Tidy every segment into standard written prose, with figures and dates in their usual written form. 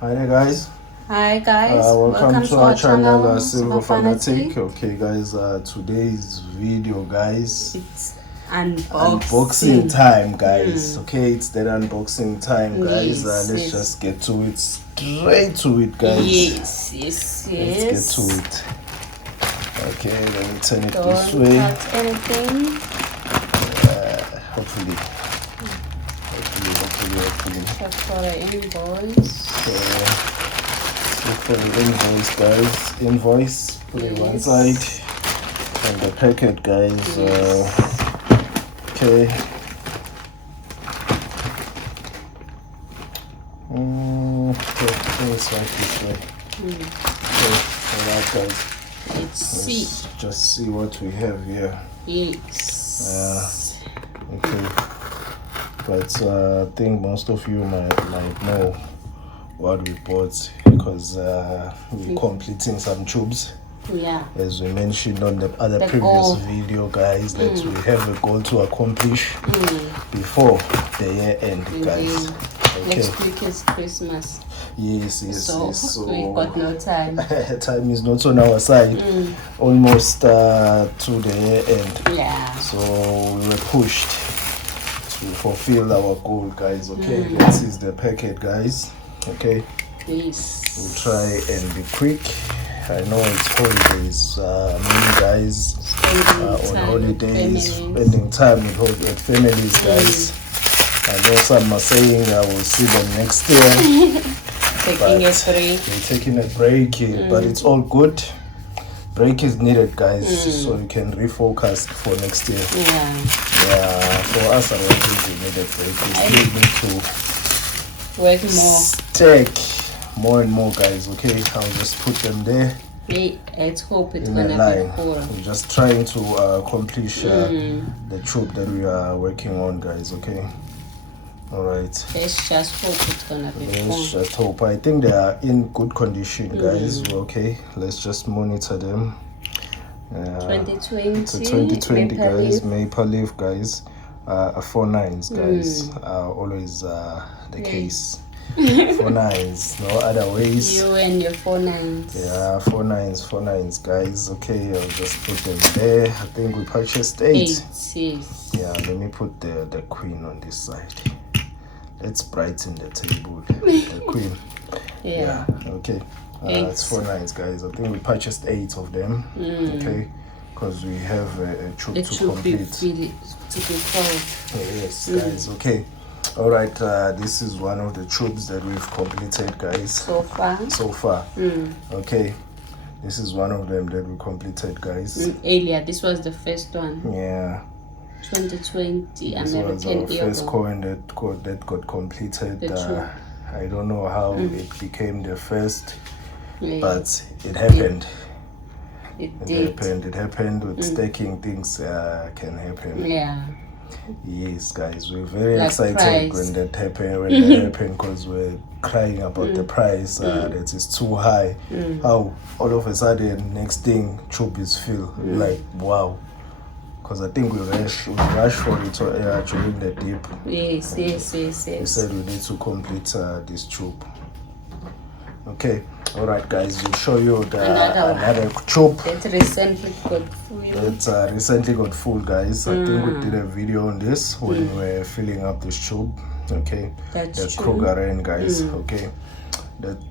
Hi there, guys. Hi guys, welcome to our channel, Silver Fanatic. Okay, guys, today's video, guys, It's unboxing time, guys. Okay, it's that unboxing time, guys. Let's just get to it, straight to it, guys. Yes. Let's get to it. Okay, let me turn it Don't this way. touch anything. Hopefully. Check for the invoice. Look for the invoice, guys. Invoice, put it one side, and the packet, guys. Okay. Okay, it's like this way. Okay, alright, guys. Let's see. Just see what we have here. Yes. Okay. But I think most of you might know what we bought because we're completing some tubes. Yeah. As we mentioned on the previous goal. video, guys, that we have a goal to accomplish before the year end, guys. Okay. Next week is Christmas. Yes. So we've got no time. Time is not on our side. Almost to the year end. Yeah. So we were pushed to fulfill our goal, guys. Okay, this is the packet, guys. Okay, yes. We'll try and be quick. I know it's holidays, many guys on holidays, spending time with families, guys. I know some are saying I will see them next year. Taking a break. We're taking a break, but it's all good. Break is needed, guys, so you can refocus for next year. Yeah, for us, I don't think we need a break. We still need to work more. Stack more and more, guys. Okay, I'll just put them there. Let's hope it's gonna be full. We're just trying to accomplish the troop that we are working on, guys. Okay. All right. Let's just hope it's gonna be full. Let's just hope. I think they are in good condition, guys. Okay, let's just monitor them. 2020. It's a 2020, guys. Maple Leaf, guys. 4 9s, guys. Always the case. 4 9s, no other ways. You and your 4 9s. Yeah, 4 9s, guys. Okay, I'll just put them there. I think we purchased 8. Yes. Yeah, let me put the queen on this side. Let's brighten the table. The queen. Yeah. Okay. It's 4 9s, guys. I think we purchased 8 of them. Okay, because we have a troop to complete. Yes, guys. Okay. All right. This is one of the troops that we've completed, guys. So far. Okay. This is one of them that we completed, guys. Earlier, this was the first one. Yeah. 2020, and then was our first coin that got completed. I don't know how it became the first, but it happened. It happened with staking. Things can happen. Yeah. Yes, guys, we're very excited price. when that happened. Because we're crying about the price that is too high. How all of a sudden next thing troop is filled. Like wow. Because I think we rush for it during the dip. Yes. We said we need to complete this troop. Okay, all right, guys. We'll show you another troop that recently got full. Guys. I think we did a video on this when we were filling up this troop. Okay, that's true. Kruger, guys. Okay.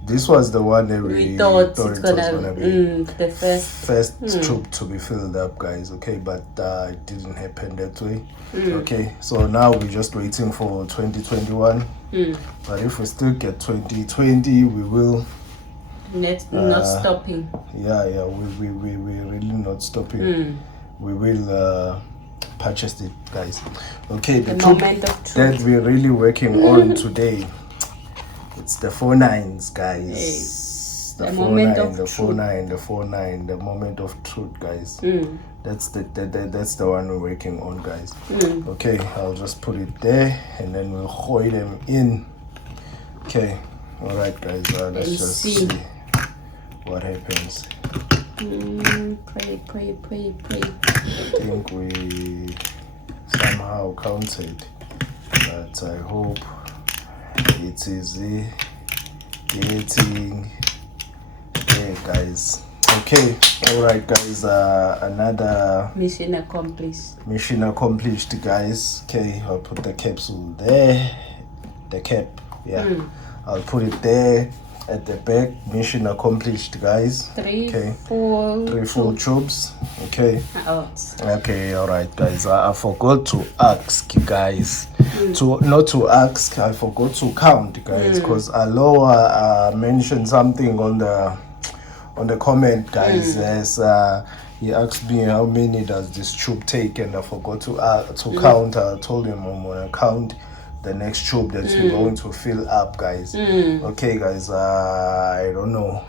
This was the one that we thought it was gonna be the first troop to be filled up, guys. Okay, but it didn't happen that way. Okay, so now we're just waiting for 2021. But if we still get 2020, we will not stopping. Yeah, we really not stopping. We will purchase it, guys. Okay, the troop that we're really working on today. It's the 4 9s, guys. Yes. The 4 9, the 4 9, the 4 9, the moment of truth, guys. That's the one we're working on, guys. Okay, I'll just put it there and then we'll hoy them in. Okay, all right, guys. Let's just see what happens. Pray. I think we somehow counted, but I hope it's easy getting there, guys. Okay, all right, guys. Another mission accomplished. Mission accomplished, guys. Okay, I'll put the capsule there. The cap, yeah. I'll put it there at the back. Mission accomplished, guys. Three full tubes. Okay. Out. Okay, all right, guys. I forgot to ask, guys. I forgot to count, guys, because Aloha mentioned something on the comment, guys. Yes, he asked me how many does this tube take, and I forgot to count. I told him I'm gonna count the next tube that we're going to fill up, guys. Okay, guys. I don't know.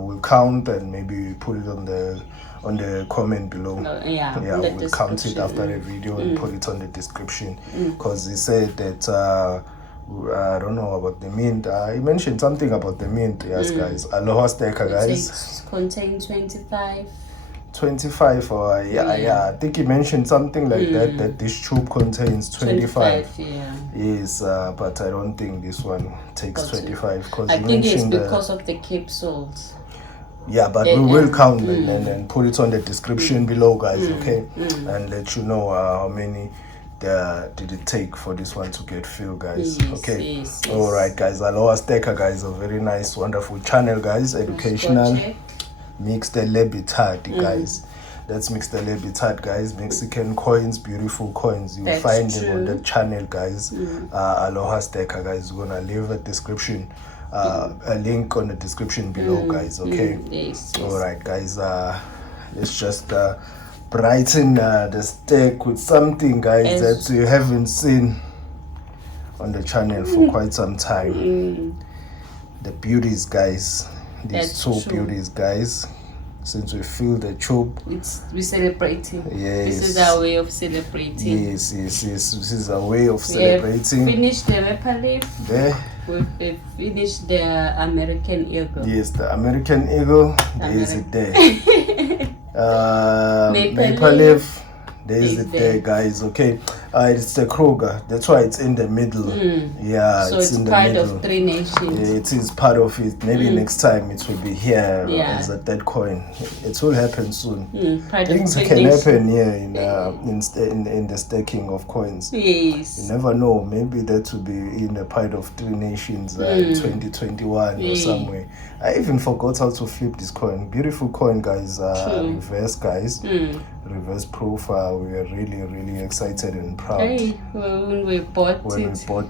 We'll count and maybe put it on the comment below. We'll count it after the video and put it on the description, because he said that I don't know about the mint. He mentioned something about the mint. Yes, guys. Aloha stacker, guys. It contains 25 or I think he mentioned something like that this tube contains 25. Yes, but I don't think this one takes 25, because I think it's because of the capsules. Yeah, but we will count and put it on the description below, guys. Okay, and let you know how many did it take for this one to get filled, guys. Okay, all right, guys. Aloha stacker, guys. A very nice, wonderful channel, guys. Educational. Mix the Lebitard, guys. Let's mix the Lebitard, guys. Mexican coins, beautiful coins. You'll find them on the channel, guys. Aloha stacker, guys. We're gonna leave a description, a link on the description below, guys. Okay. Yes. All right, guys. Let's just brighten the stack with something, guys, that you haven't seen on the channel for quite some time. The beauties, guys. These two beauties, guys. Since we feel the tube, we're celebrating. Yes, this is our way of celebrating. Yes. This is a way of celebrating. We finished the maple leaf. There. We've finished the American eagle. Yes, the American eagle. There is it there. Maple leaf. There is it there, guys. Okay, it's the Kroger. That's why it's in the middle. Yeah, so it's in the part middle. Of 3 nations. Yeah, it is part of it. Maybe next time it will be here as a dead coin. It will happen soon. Things can happen here in the staking of coins. Yes. You never know. Maybe that will be in the part of 3 nations 2021 or somewhere. I even forgot how to flip this coin. Beautiful coin, guys. Reverse, guys. Reverse profile. We are really excited and proud. When we bought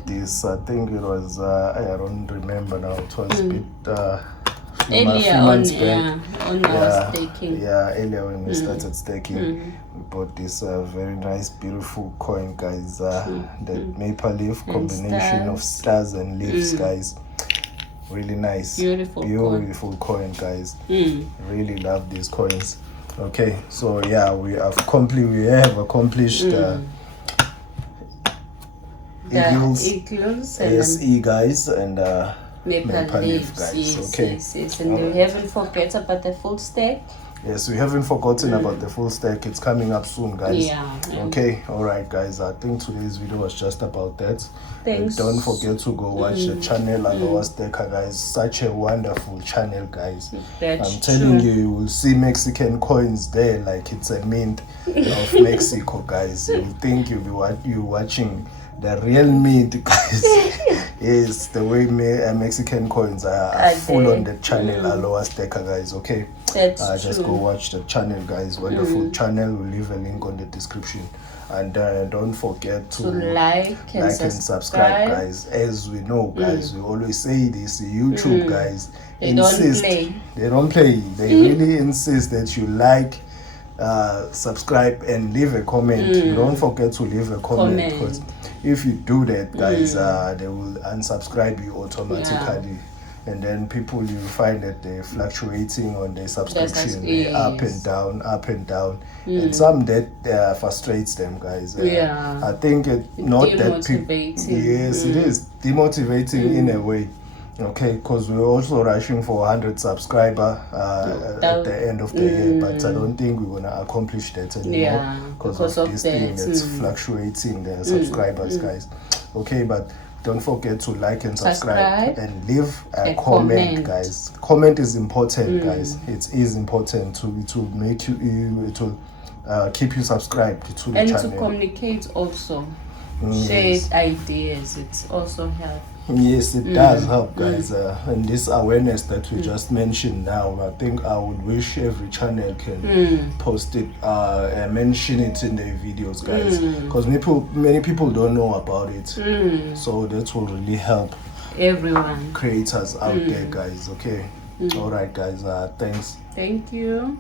this, I think it was I don't remember now. It was a bit earlier on our staking. Yeah, earlier when we started staking, we bought this very nice, beautiful coin, guys. The maple leaf combination of stars and leaves, guys. Really nice, beautiful coin, guys. Really love these coins. Okay, so yeah, we have accomplished eagles, ASE, guys, and maple leaf, guys. Yes. And we haven't forgot about the full stack. Yes, we haven't forgotten about the full stack. It's coming up soon, guys. Okay, all right, guys. I think today's video was just about that. Thanks. And don't forget to go watch the channel Aloha Stacker, guys. Such a wonderful channel, guys. I'm telling you, you will see Mexican coins there like it's a mint of Mexico, guys. You think you'll be watching the real mint, guys. Yes, the way Mexican coins are full on the channel Aloha Stacker, guys. Okay, just go watch the channel, guys. Wonderful channel. We'll leave a link on the description. And don't forget to like and subscribe, guys. As we know, guys, we always say this. YouTube, guys, they don't play. They really insist that you like, subscribe, and leave a comment. Don't forget to leave a comment, because if you do that, guys, they will unsubscribe you automatically. And then people, you find that they're fluctuating on their subscription, up and down, and some that frustrates them, guys. I think not that people. Yes, it is demotivating in a way. Okay, because we're also rushing for 100 subscriber at the end of the year, but I don't think we're gonna accomplish that anymore because of this thing that's fluctuating the subscribers, guys. Okay, but don't forget to like and subscribe. And leave a comment, comment, guys. Comment is important, guys. It is important to make you to keep you subscribed to the and channel. to communicate also. Share ideas. It's also help. Yes, it does help, guys. And this awareness that we just mentioned now, I think I would wish every channel can post it, mention it in their videos, guys, because many people don't know about it. So that will really help everyone, creators out there, guys. Okay. All right, guys. Thanks. Thank you.